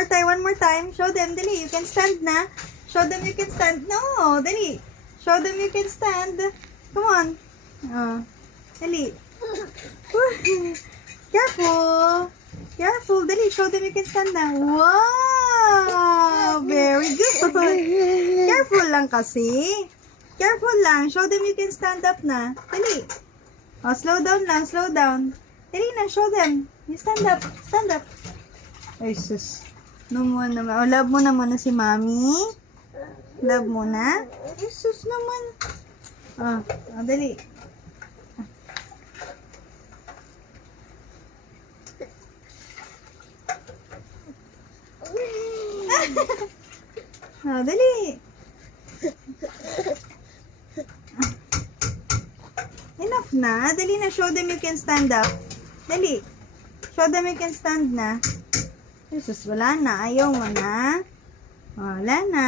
more time, one more time. Show them, dali. You can stand na. Show them you can stand. No, dali. Show them you can stand. Come on. Dali. Careful. Careful. Dali, show them you can stand na. Wow! Very good. Careful lang kasi. Careful lang. Show them you can stand up na. Dali. Oh, slow down lang. Slow down. Dali na, show them. You stand up. Stand up. Ay, sus. No mo naman. Oh, love mo naman na si Mami. Love mo na. Ay, sus naman. Dali. Dali. Enough na. Dali na. Show them you can stand up. Dali. Show them you can stand na. Jesus, wala na. Ayaw mo na. Wala na.